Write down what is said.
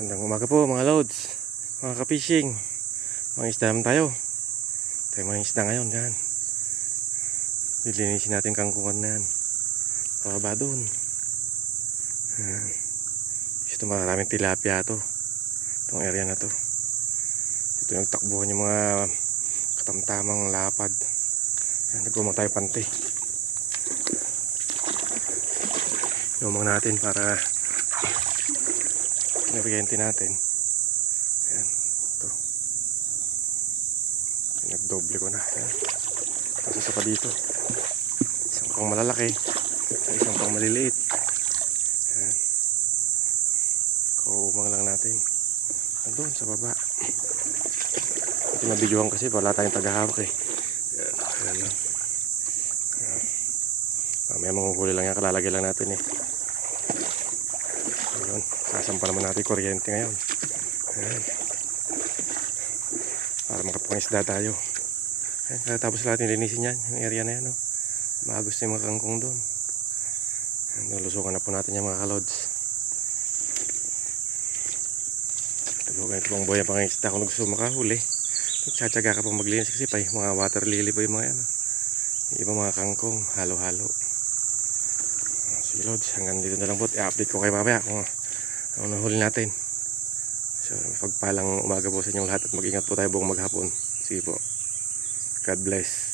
Magandang umaga po mga loads, mga ka-fishing. Mga isda naman tayo. Tayo mga isda ngayon, yan. Nilinisin natin kangkungan na yan. Pababa doon. Ito maraming tilapia to. Itong area na to. Dito nagtakbuhan yung mga katamtamang lapad. Yan, nagumang tayo pante. Lumang natin para nabigente natin. Yan, ito. Nagdoble ko na. Yan. Tapos isa pa dito. Isang pang malalaki. Isang pang maliliit. Yan. Kuumang lang natin. Andun sa baba. Ito mabidyohan kasi wala tayong tagahawak eh. Yan. Yan lang. Mamaya manguhuli lang yan. Kalalagay lang natin eh. Ayun. Sasampa naman natin kuryente ngayon. Ayan. Para makapangisda tayo. Ayan. Tapos natin linisin yan. Yung area na yan. Oh. Baka gusto yung mga kangkong doon. Nulusukan na po natin yung mga kalods. Ito pong boy ang pangisda kung gusto makahuli. Tsatsaga ka pong maglinis kasi pa yung mga water lily po yung mga yan. Yung iba mga kangkong. Halo-halo. Sige lods. Hanggang dito na lang po. I-update ko kayo mamaya kung ano nahuli natin. So, pagpalang umaga po sa inyong lahat at mag-ingat po tayo buong maghapon. Sige po. God bless.